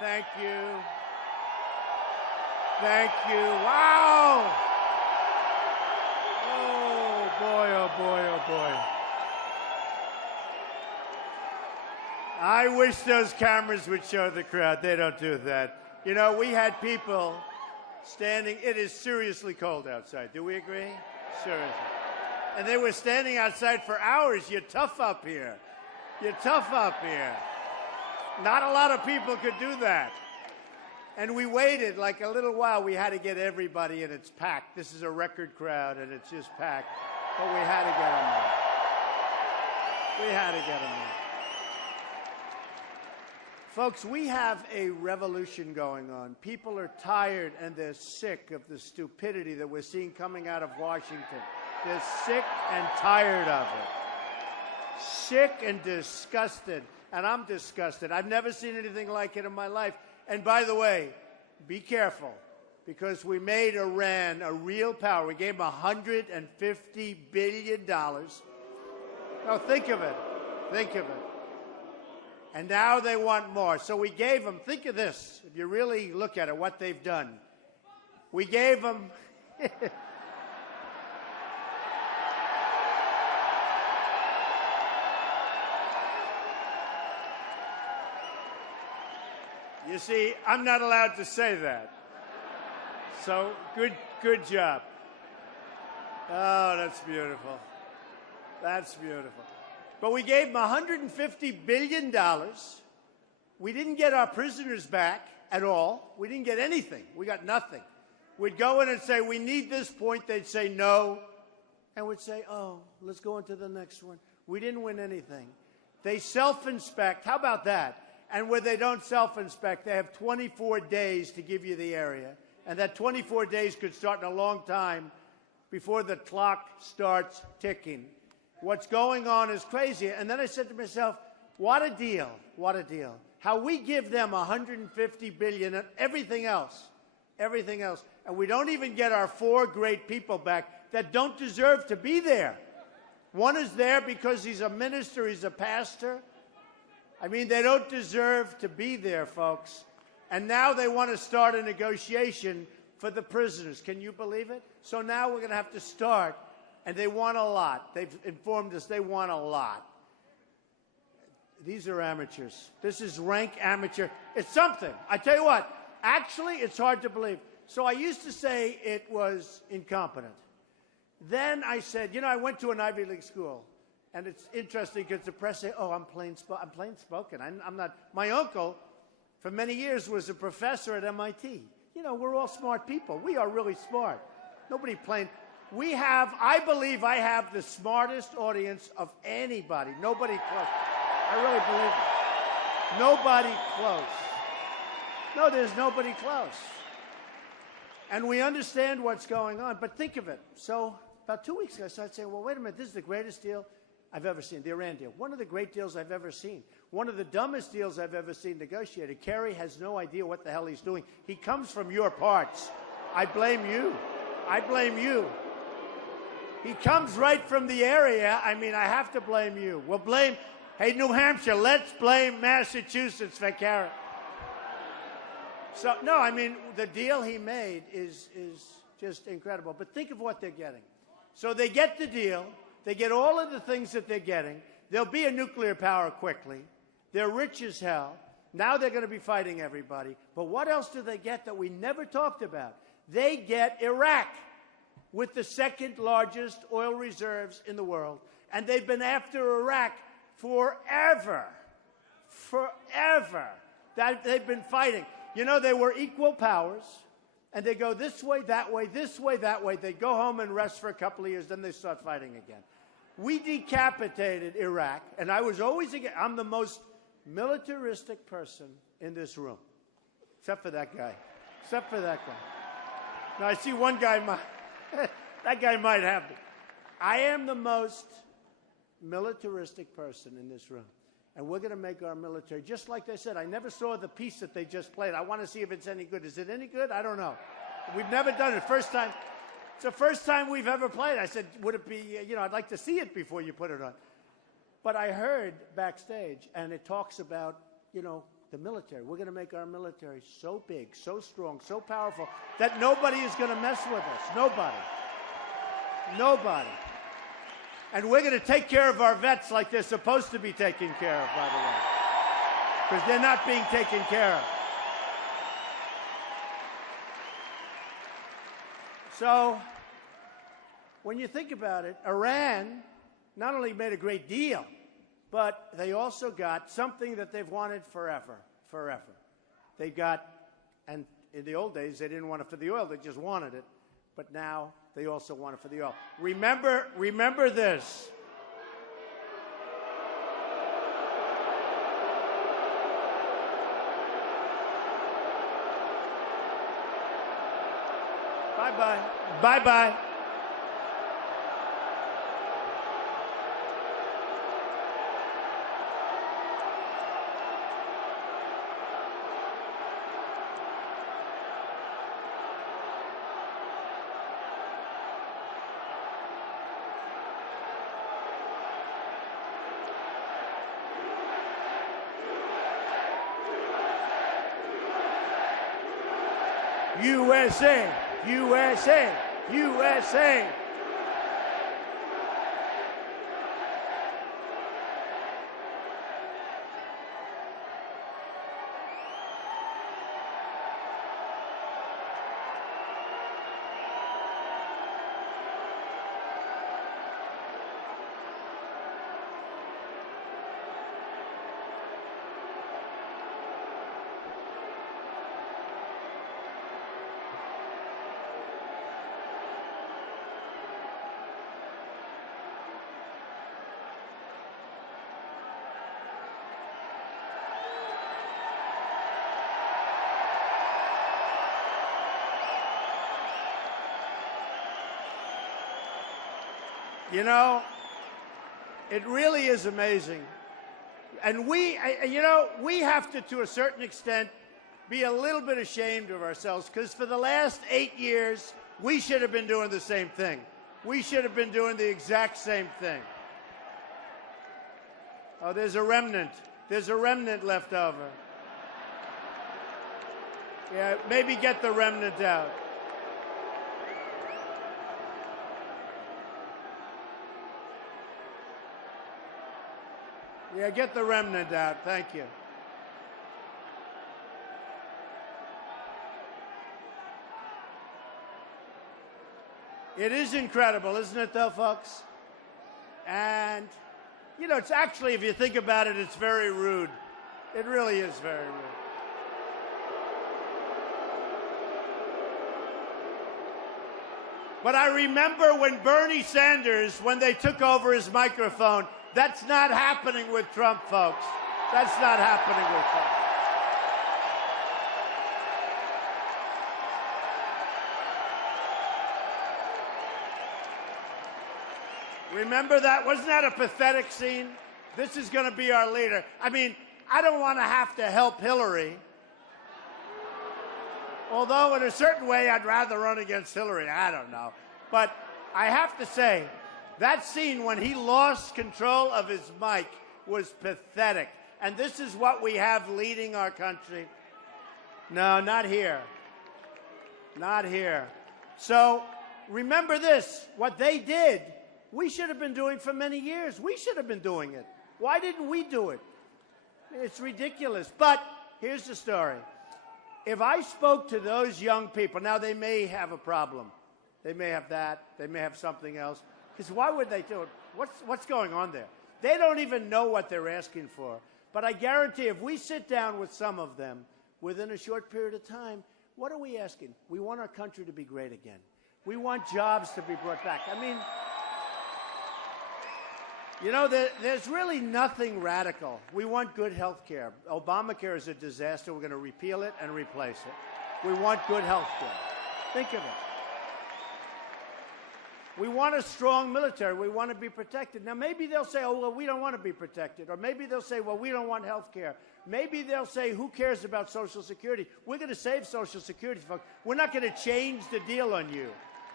Thank you. Thank you. Wow. Oh, boy, oh, boy, oh, boy. I wish those cameras would show the crowd. They don't do that. You know, we had people standing. It is seriously cold outside. Do we agree? Seriously. And they were standing outside for hours. You're tough up here. You're tough up here. Not a lot of people could do that. And we waited like a little while. We had to get everybody in. It's packed. This is a record crowd, and it's just packed. But we had to get them there. We had to get them there. Folks, we have a revolution going on. People are tired and they're sick of the stupidity that we're seeing coming out of Washington. They're sick and tired of it. Sick and disgusted. And I'm disgusted. I've never seen anything like it in my life. And by the way, be careful, because we made Iran a real power. We gave them $150 billion. Now think of it. Think of it. And now they want more. So we gave them, think of this, if you really look at it, what they've done. We gave them... You see, I'm not allowed to say that. So, good job. Oh, that's beautiful. That's beautiful. But we gave them $150 billion. We didn't get our prisoners back at all. We didn't get anything. We got nothing. We'd go in and say, we need this point. They'd say no. And we'd say, oh, let's go on to the next one. We didn't win anything. They self-inspect. How about that? And where they don't self-inspect, they have 24 days to give you the area. And that 24 days could start in a long time before the clock starts ticking. What's going on is crazy. And then I said to myself, what a deal. What a deal. How we give them $150 billion and everything else. Everything else. And we don't even get our 4 great people back that don't deserve to be there. One is there because he's a minister, he's a pastor. I mean, they don't deserve to be there, folks. And now they want to start a negotiation for the prisoners. Can you believe it? So now we're going to have to start, and they want a lot. They've informed us they want a lot. These are amateurs. This is rank amateur. It's something. I tell you what, actually, it's hard to believe. So I used to say it was incompetent. Then I said, you know, I went to an Ivy League school. And it's interesting because the press say, oh, I'm plain spoken. I'm not. My uncle, for many years, was a professor at MIT. You know, we're all smart people. We are really smart. Nobody plain. We have, I believe I have the smartest audience of anybody. Nobody close. I really believe it. Nobody close. No, there's nobody close. And we understand what's going on. But think of it. So about 2 weeks ago, I started saying, well, wait a minute. This is the greatest deal I've ever seen, the Iran deal. One of the great deals I've ever seen. One of the dumbest deals I've ever seen negotiated. Kerry has no idea what the hell he's doing. He comes from your parts. I blame you. I blame you. He comes right from the area. I mean, I have to blame you. We'll blame, hey, New Hampshire, let's blame Massachusetts for Kerry. So, no, I mean, the deal he made is just incredible. But think of what they're getting. So they get the deal. They get all of the things that they're getting. There'll be a nuclear power quickly. They're rich as hell. Now they're going to be fighting everybody. But what else do they get that we never talked about? They get Iraq with the second largest oil reserves in the world. And they've been after Iraq forever. Forever. That they've been fighting. You know, they were equal powers. And they go this way, that way, this way, that way. They go home and rest for a couple of years. Then they start fighting again. We decapitated Iraq. And I was always again. I'm the most militaristic person in this room. Except for that guy. Except for that guy. Now, I see one guy might. That guy might have it. I am the most militaristic person in this room. And we're going to make our military, just like they said. I never saw the piece that they just played. I want to see if it's any good. Is it any good? I don't know. We've never done it. First time. It's the first time we've ever played. I said, would it be, you know, I'd like to see it before you put it on. But I heard backstage, and it talks about, you know, The military. We're going to make our military so big, so strong, so powerful that nobody is going to mess with us. Nobody. Nobody. And we're going to take care of our vets like they're supposed to be taken care of, by the way. Because they're not being taken care of. So, when you think about it, Iran not only made a great deal, but they also got something that they've wanted forever. They got, and in the old days, they didn't want it for the oil, they just wanted it. But now, they also want it for the oil. Remember this. Bye-bye. Bye-bye. USA, USA, USA. You know, it really is amazing. And we have to a certain extent, be a little bit ashamed of ourselves, because for the last 8 years, we should have been doing the same thing. We should have been doing the exact same thing. Oh, there's a remnant. There's a remnant left over. Yeah, maybe get the remnant out. Yeah, get the remnant out. Thank you. It is incredible, isn't it, though, folks? And, you know, it's actually, if you think about it, it's very rude. It really is very rude. But I remember when Bernie Sanders, when they took over his microphone, that's not happening with Trump, folks. That's not happening with Trump. Remember that? Wasn't that a pathetic scene? This is going to be our leader. I mean, I don't want to have to help Hillary. Although, in a certain way, I'd rather run against Hillary. I don't know. But I have to say, that scene when he lost control of his mic was pathetic. And this is what we have leading our country. No, not here. Not here. So remember this. What they did, we should have been doing for many years. We should have been doing it. Why didn't we do it? It's ridiculous. But here's the story. If I spoke to those young people, now they may have a problem. They may have that. They may have something else. Because why would they do it? What's going on there? They don't even know what they're asking for. But I guarantee if we sit down with some of them within a short period of time, what are we asking? We want our country to be great again. We want jobs to be brought back. I mean, you know, there's really nothing radical. We want good health care. Obamacare is a disaster. We're going to repeal it and replace it. We want good health care. Think of it. We want a strong military. We want to be protected. Now, maybe they'll say, oh, well, we don't want to be protected. Or maybe they'll say, well, we don't want health care. Maybe they'll say, who cares about Social Security? We're going to save Social Security, folks. We're not going to change the deal on you.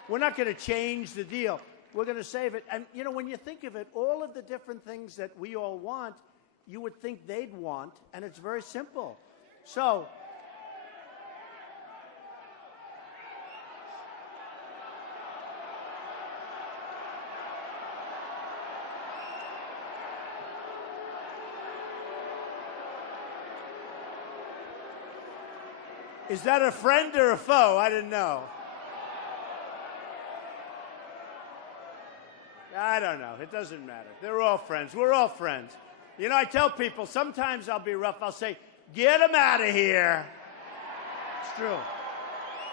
We're not going to change the deal. We're going to save it. And, you know, when you think of it, all of the different things that we all want you would think they'd want, and it's very simple. So, is that a friend or a foe? I didn't know. I don't know. It doesn't matter. They're all friends. We're all friends. You know, I tell people, sometimes I'll be rough. I'll say, get him out of here. It's true.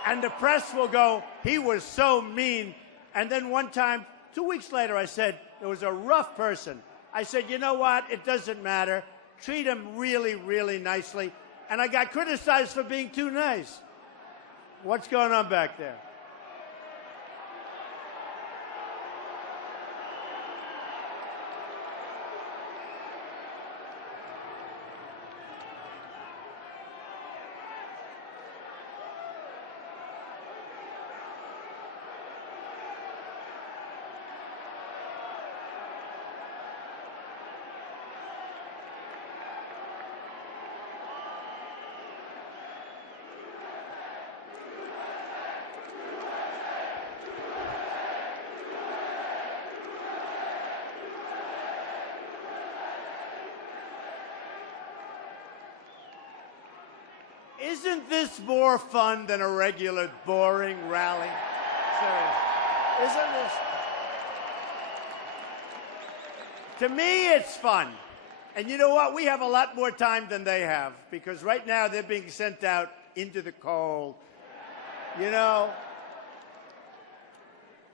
And the press will go, he was so mean. And then one time, 2 weeks later, I said, it was a rough person. I said, you know what? It doesn't matter. Treat him really, really nicely. And I got criticized for being too nice. What's going on back there? Isn't this more fun than a regular boring rally? Seriously. Isn't this? To me, it's fun. And you know what? We have a lot more time than they have, because right now they're being sent out into the cold. You know?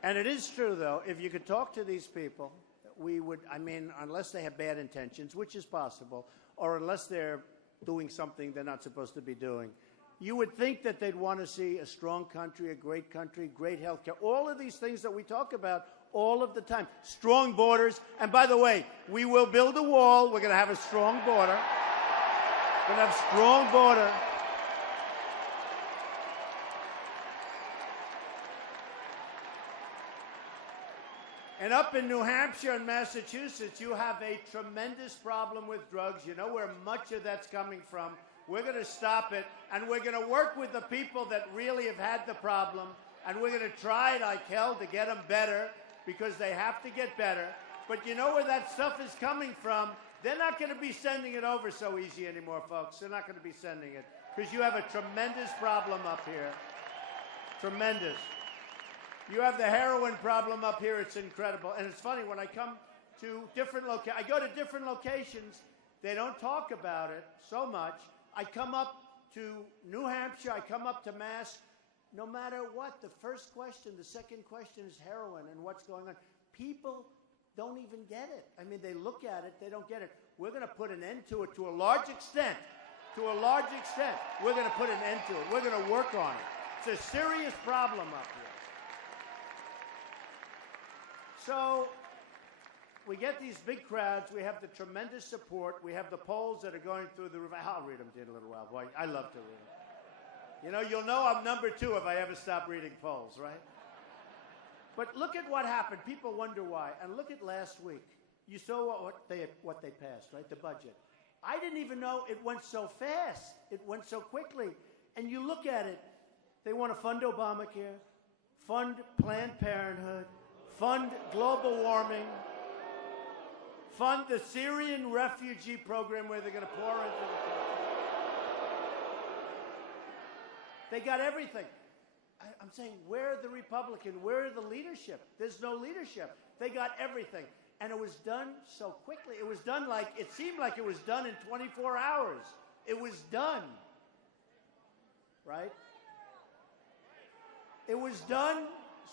And it is true, though, if you could talk to these people, we would, I mean, unless they have bad intentions, which is possible, or unless they're doing something they're not supposed to be doing, you would think that they'd want to see a strong country, great health care, all of these things that we talk about all of the time. Strong borders. And by the way, we will build a wall. We're going to have a strong border. We're going to have a strong border. And up in New Hampshire and Massachusetts, you have a tremendous problem with drugs. You know where much of that's coming from. We're going to stop it, and we're going to work with the people that really have had the problem, and we're going to try like hell to get them better, because they have to get better. But you know where that stuff is coming from? They're not going to be sending it over so easy anymore, folks. They're not going to be sending it, because you have a tremendous problem up here. Tremendous. You have the heroin problem up here. It's incredible. And it's funny, when I come to different locations, I go to different locations, they don't talk about it so much. I come up to New Hampshire, I come up to Mass, no matter what, the first question, the second question is heroin and what's going on. People don't even get it. I mean, they look at it, they don't get it. We're going to put an end to it to a large extent. To a large extent, we're going to put an end to it. We're going to work on it. It's a serious problem up here. So we get these big crowds. We have the tremendous support. We have the polls that are going through the roof. I'll read them in a little while. Boy, I love to read them. You know, you'll know I'm number 2 if I ever stop reading polls, right? But look at what happened. People wonder why. And look at last week. You saw what they passed, right? The budget. I didn't even know it went so fast. It went so quickly. And you look at it. They want to fund Obamacare, fund Planned Parenthood, fund global warming, fund the Syrian refugee program where they're going to pour into the country. They got everything. I'm saying, where are the Republicans? Where are the leadership? There's no leadership. They got everything. And it was done so quickly. It was done like, it seemed like it was done in 24 hours. It was done. Right? It was done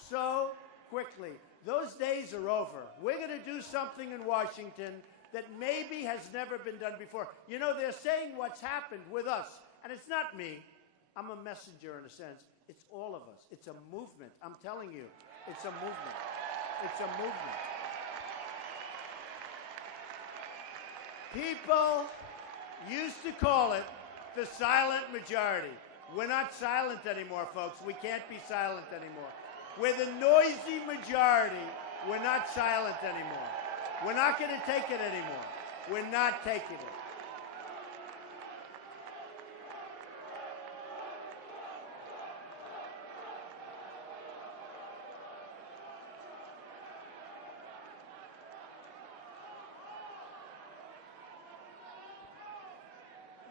so quickly. Those days are over. We're going to do something in Washington that maybe has never been done before. You know, they're saying what's happened with us, and it's not me. I'm a messenger in a sense. It's all of us. It's a movement. I'm telling you, it's a movement. It's a movement. People used to call it the silent majority. We're not silent anymore, folks. We can't be silent anymore. We're the noisy majority. We're not silent anymore. We're not going to take it anymore. We're not taking it.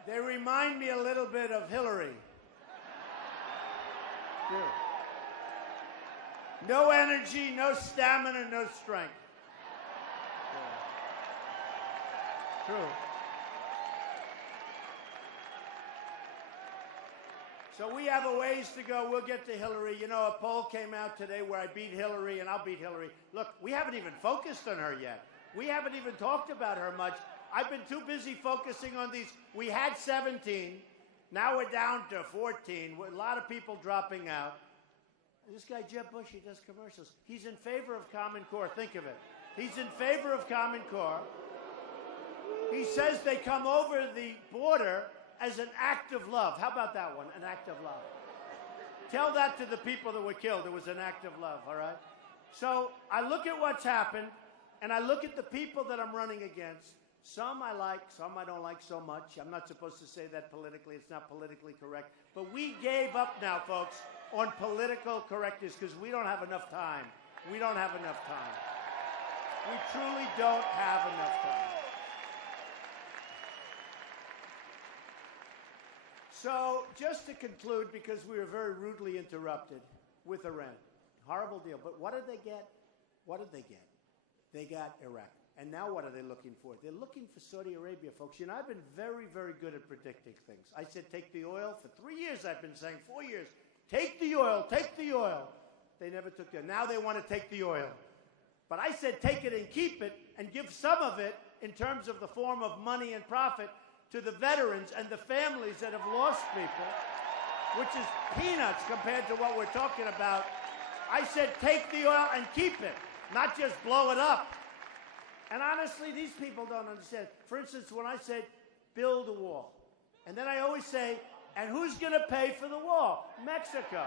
They remind me a little bit of Hillary. Yeah. No energy, no stamina, no strength. Yeah. True. So we have a ways to go. We'll get to Hillary. You know, a poll came out today where I beat Hillary, and I'll beat Hillary. Look, we haven't even focused on her yet. We haven't even talked about her much. I've been too busy focusing on these. We had 17. Now we're down to 14. With a lot of people dropping out. This guy, Jeb Bush, he does commercials. He's in favor of Common Core. Think of it. He's in favor of Common Core. He says they come over the border as an act of love. How about that one? An act of love. Tell that to the people that were killed. It was an act of love, all right? So I look at what's happened, and I look at the people that I'm running against. Some I like, some I don't like so much. I'm not supposed to say that politically. It's not politically correct. But we gave up now, folks, on political correctness because we don't have enough time. We don't have enough time. We truly don't have enough time. So just to conclude, because we were very rudely interrupted with Iran. Horrible deal. But what did they get? What did they get? They got Iraq. And now what are they looking for? They're looking for Saudi Arabia, folks. You know, I've been very, very good at predicting things. I said take the oil. For 3 years I've been saying, 4 years, take the oil, take the oil. They never took it. Now they want to take the oil. But I said take it and keep it and give some of it in terms of the form of money and profit to the veterans and the families that have lost people, which is peanuts compared to what we're talking about. I said take the oil and keep it, not just blow it up. And honestly, these people don't understand. For instance, when I said build a wall, and then I always say, and who's going to pay for the wall? Mexico.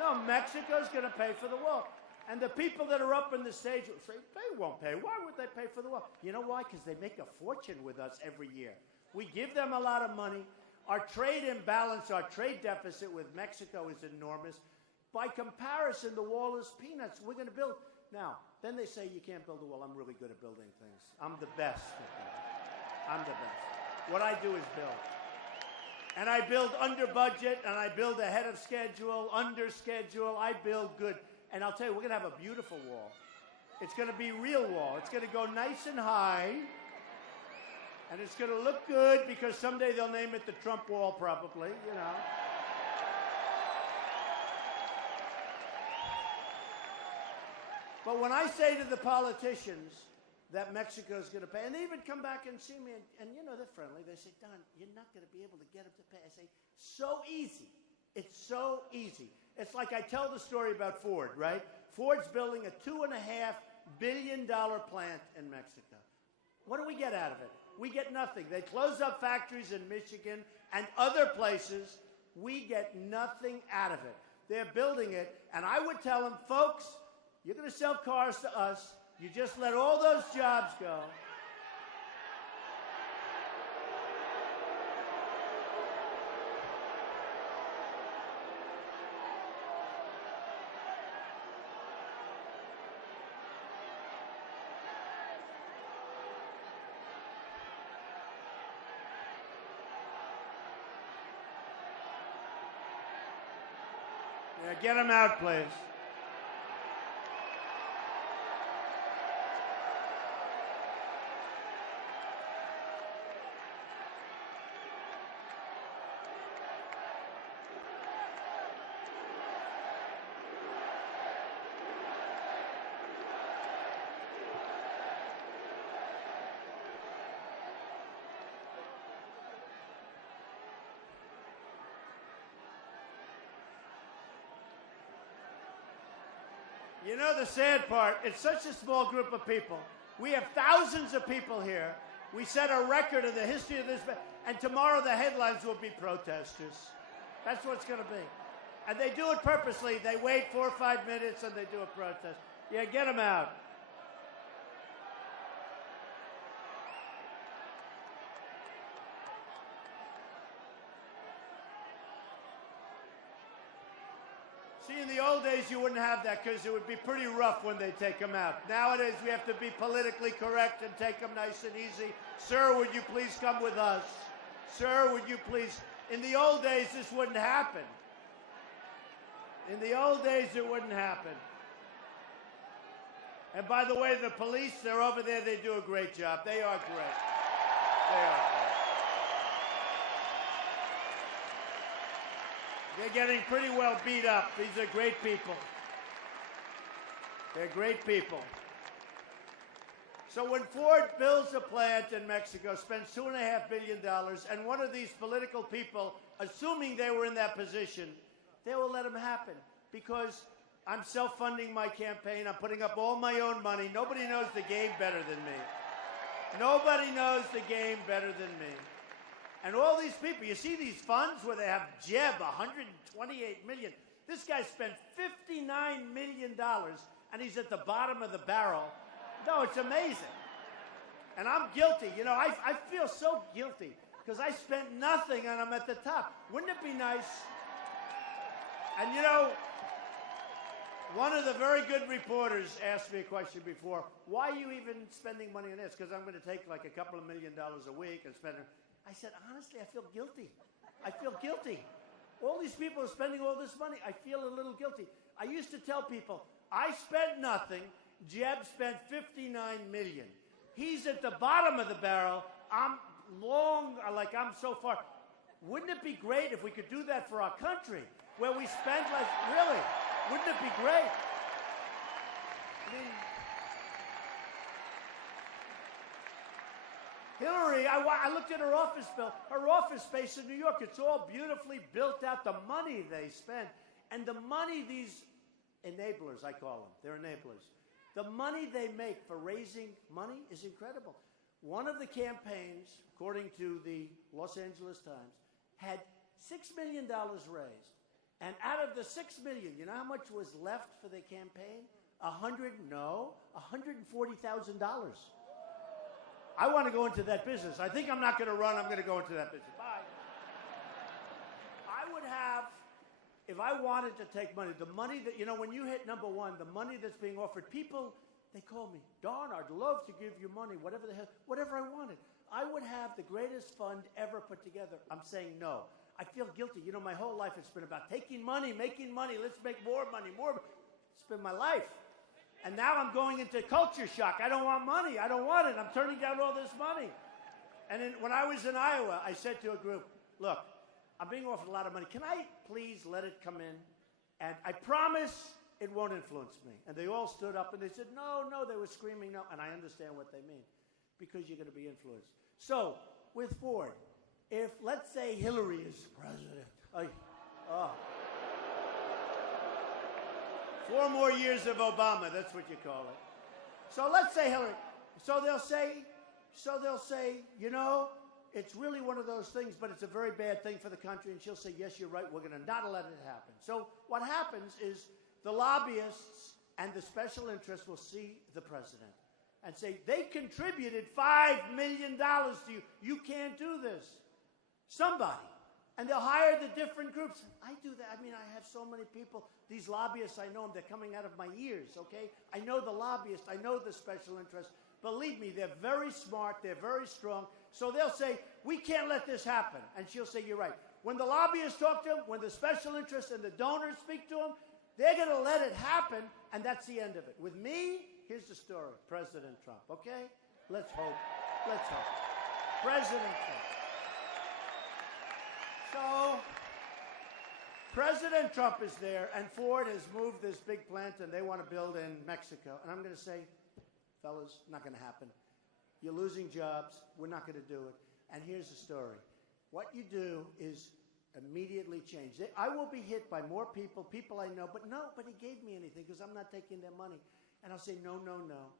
No, Mexico's going to pay for the wall. And the people that are up on the stage will say, they won't pay. Why would they pay for the wall? You know why? Because they make a fortune with us every year. We give them a lot of money. Our trade imbalance, our trade deficit with Mexico is enormous. By comparison, the wall is peanuts. We're going to build. Now, then they say you can't build a wall. I'm really good at building things. I'm the best at that. I'm the best. What I do is build. And I build under budget, and I build ahead of schedule, under schedule. I build good. And I'll tell you, we're going to have a beautiful wall. It's going to be real wall. It's going to go nice and high. And it's going to look good because someday they'll name it the Trump wall probably, you know. But when I say to the politicians that Mexico's going to pay, and they even come back and see me, and you know, they're friendly. They say, Don, you're not going to be able to get them to pay. I say, so easy. It's so easy. It's like I tell the story about Ford, right? Ford's building a $2.5 billion plant in Mexico. What do we get out of it? We get nothing. They close up factories in Michigan and other places. We get nothing out of it. They're building it, and I would tell them, folks, you're going to sell cars to us. You just let all those jobs go. Yeah, get them out, please. You know the sad part, it's such a small group of people. We have thousands of people here. We set a record in the history of this, and tomorrow the headlines will be protesters. That's what it's going to be. And they do it purposely. They wait 4 or 5 minutes and they do a protest. Yeah, get them out. See, in the old days, you wouldn't have that because it would be pretty rough when they take them out. Nowadays, we have to be politically correct and take them nice and easy. Sir, would you please come with us? Sir, would you please? In the old days, this wouldn't happen. In the old days, it wouldn't happen. And by the way, the police, they're over there. They do a great job. They are great. They are great. They're getting pretty well beat up. These are great people. They're great people. So when Ford builds a plant in Mexico, spends $2.5 billion, and one of these political people, assuming they were in that position, they will let him happen because I'm self-funding my campaign. I'm putting up all my own money. Nobody knows the game better than me. Nobody knows the game better than me. And all these people, you see these funds where they have Jeb, $128 million. This guy spent $59 million, and he's at the bottom of the barrel. No, it's amazing. And I'm guilty. You know, I feel so guilty because I spent nothing and I'm at the top. Wouldn't it be nice? And, you know, one of the very good reporters asked me a question before, why are you even spending money on this? Because I'm going to take like a couple of $1 million a week and spend it. I said, honestly, I feel guilty. I feel guilty. All these people are spending all this money. I feel a little guilty. I used to tell people, I spent nothing. Jeb spent $59 million. He's at the bottom of the barrel. I'm so far. Wouldn't it be great if we could do that for our country, where we spend less? Really? Wouldn't it be great? I mean, Hillary, I looked at her office bill, her office space in New York. It's all beautifully built out. The money they spend, and the money these enablers, I call them, they're enablers. The money they make for raising money is incredible. One of the campaigns, according to the Los Angeles Times, had $6 million raised. And out of the $6 million, you know how much was left for the campaign? $140,000. I want to go into that business. I think I'm not going to run. I'm going to go into that business. Bye. I would have, if I wanted to take money, the money that, you know, when you hit number one, the money that's being offered, people, they call me, Don, I'd love to give you money, whatever the hell, whatever I wanted. I would have the greatest fund ever put together. I'm saying no. I feel guilty. You know, my whole life it's been about taking money, making money. Let's make more money, more. It's been my life. And now I'm going into culture shock. I don't want money. I don't want it. I'm turning down all this money. And then when I was in Iowa, I said to a group, look, I'm being offered a lot of money. Can I please let it come in? And I promise it won't influence me. And they all stood up and they said, no, no. They were screaming no. And I understand what they mean because you're going to be influenced. So with Ford, if let's say Hillary is president, 4 more years of Obama, that's what you call it. So let's say Hillary. So they'll say, you know, it's really one of those things, but it's a very bad thing for the country. And she'll say, yes, you're right. We're going to not let it happen. So what happens is the lobbyists and the special interests will see the president and say, they contributed $5 million to you. You can't do this. Somebody. And they'll hire the different groups. I do that. I mean, I have so many people. These lobbyists, I know them. They're coming out of my ears, okay? I know the lobbyists. I know the special interests. Believe me, they're very smart. They're very strong. So they'll say, we can't let this happen. And she'll say, you're right. When the lobbyists talk to him, when the special interests and the donors speak to him, they're going to let it happen, and that's the end of it. With me, here's the story. President Trump, okay? Let's hope. Let's hope. President Trump. So, President Trump is there, and Ford has moved this big plant, and they want to build in Mexico. And I'm going to say, fellas, not going to happen. You're losing jobs. We're not going to do it. And here's the story. What you do is immediately change. I will be hit by more people I know, but nobody gave me anything because I'm not taking their money. And I'll say, no, no, no.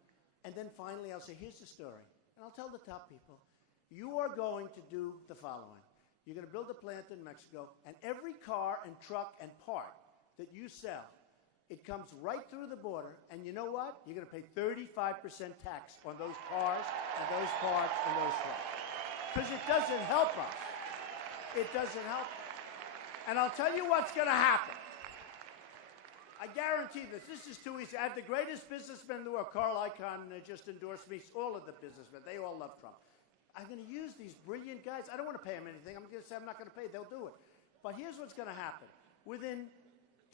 And then finally I'll say, here's the story. And I'll tell the top people, you are going to do the following. You're going to build a plant in Mexico, and every car and truck and part that you sell, it comes right through the border, and you know what? You're going to pay 35% tax on those cars and those parts and those trucks. Because it doesn't help us. It doesn't help us. And I'll tell you what's going to happen. I guarantee this. This is too easy. I have the greatest businessmen in the world. Carl Icahn just endorsed me. All of the businessmen. They all love Trump. I'm going to use these brilliant guys. I don't want to pay them anything. I'm going to say I'm not going to pay. They'll do it. But here's what's going to happen. Within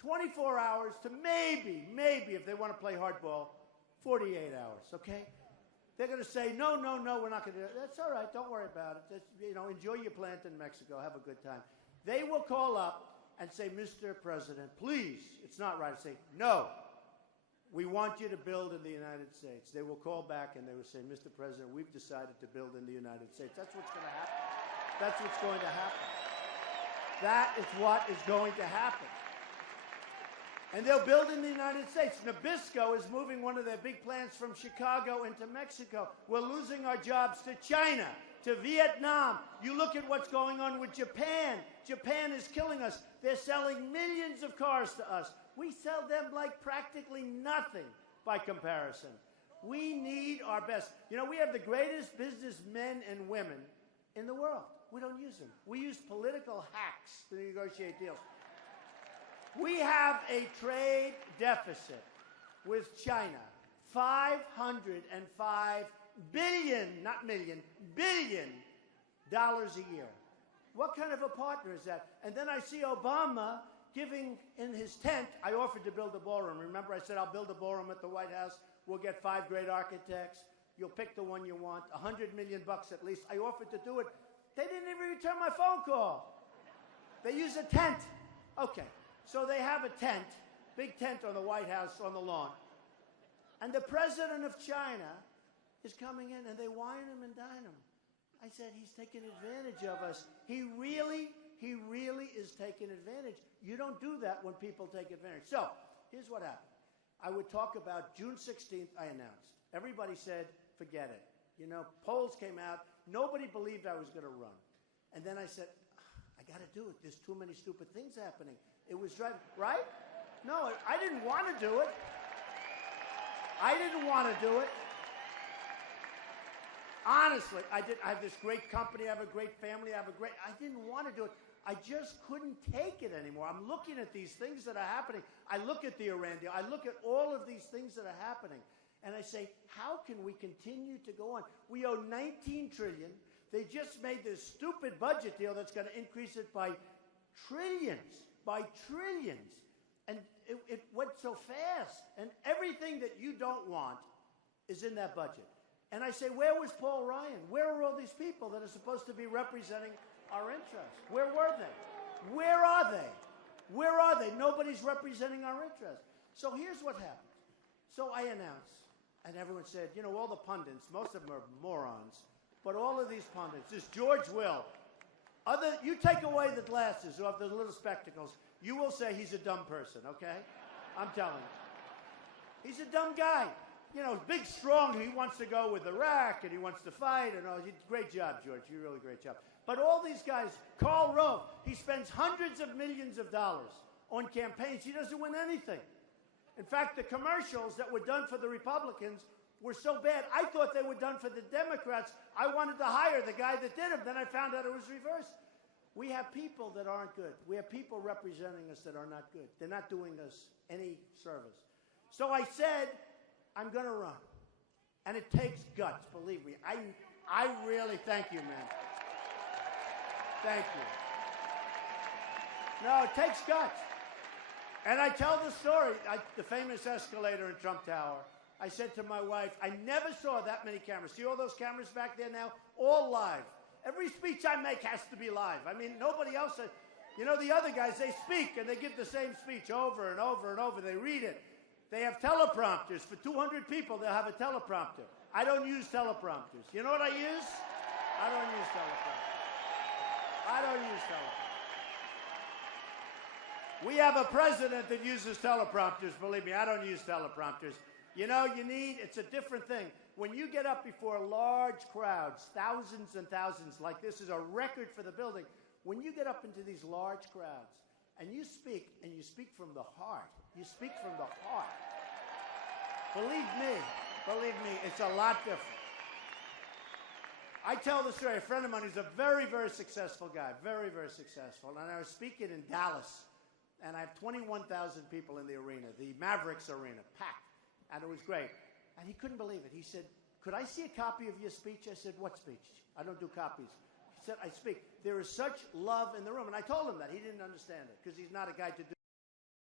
24 hours to maybe, if they want to play hardball, 48 hours, okay? They're going to say, no, we're not going to do it. That's all right. Don't worry about it. Just, enjoy your plant in Mexico. Have a good time. They will call up and say, Mr. President, please, it's not right. I say, no, we want you to build in the United States. They will call back and they will say, Mr. President, we've decided to build in the United States. That's what's going to happen. That's what's going to happen. That is what is going to happen. And they'll build in the United States. Nabisco is moving one of their big plants from Chicago into Mexico. We're losing our jobs to China, to Vietnam. You look at what's going on with Japan. Japan is killing us. They're selling millions of cars to us. We sell them like practically nothing by comparison. We need our best. We have the greatest businessmen and women in the world. We don't use them. We use political hacks to negotiate deals. We have a trade deficit with China, $505 billion, not million, billion dollars a year. What kind of a partner is that? And then I see Obama giving in his tent. I offered to build a ballroom. Remember, I said I'll build a ballroom at the White House. We'll get 5 great architects. You'll pick the one you want. $100 million at least. I offered to do it. They didn't even return my phone call. They use a tent. Okay. So they have a tent, big tent on the White House on the lawn. And the president of China is coming in and they wine him and dine him. I said, he's taking advantage of us. He really is taking advantage. You don't do that when people take advantage. So here's what happened. I would talk about June 16th, I announced. Everybody said, forget it. Polls came out. Nobody believed I was going to run. And then I said, I got to do it. There's too many stupid things happening. It was driving, right? No, I didn't want to do it. I didn't want to do it. Honestly, I have this great company. I have a great family. I didn't want to do it. I just couldn't take it anymore. I'm looking at these things that are happening. I look at the Iran deal. I look at all of these things that are happening. And I say, how can we continue to go on? We owe $19 trillion. They just made this stupid budget deal that's going to increase it by trillions. And it went so fast. And everything that you don't want is in that budget. And I say, where was Paul Ryan? Where are all these people that are supposed to be representing our interests? Where were they? Where are they? Where are they? Nobody's representing our interests. So here's what happened. So I announced, and everyone said, all the pundits, most of them are morons, but all of these pundits, this George Will, you take away the glasses or the little spectacles, you will say he's a dumb person, okay? I'm telling you. He's a dumb guy. Big, strong, he wants to go with Iraq and he wants to fight and all. Great job, George. You really great job. But all these guys, Karl Rove, he spends hundreds of millions of dollars on campaigns. He doesn't win anything. In fact, the commercials that were done for the Republicans were so bad, I thought they were done for the Democrats. I wanted to hire the guy that did them. Then I found out it was reversed. We have people that aren't good. We have people representing us that are not good. They're not doing us any service. So I said, I'm going to run. And it takes guts, believe me. I really thank you, man. Thank you. No, it takes guts. And I tell the story, the famous escalator in Trump Tower. I said to my wife, I never saw that many cameras. See all those cameras back there now? All live. Every speech I make has to be live. I mean, nobody else says. The other guys, they speak and they give the same speech over and over and over. They read it. They have teleprompters. For 200 people, they'll have a teleprompter. I don't use teleprompters. You know what I use? I don't use teleprompters. We have a president that uses teleprompters. Believe me, I don't use teleprompters. It's a different thing. When you get up before large crowds, thousands and thousands, like this is a record for the building. When you get up into these large crowds and you speak from the heart, Believe me, it's a lot different. I tell the story. A friend of mine who's a very, very successful guy, very, very successful, and I was speaking in Dallas, and I have 21,000 people in the arena, the Mavericks arena, packed, and it was great. And he couldn't believe it. He said, "Could I see a copy of your speech?" I said, "What speech? I don't do copies." He said, "I speak." There is such love in the room. And I told him that. He didn't understand it because he's not a guy to do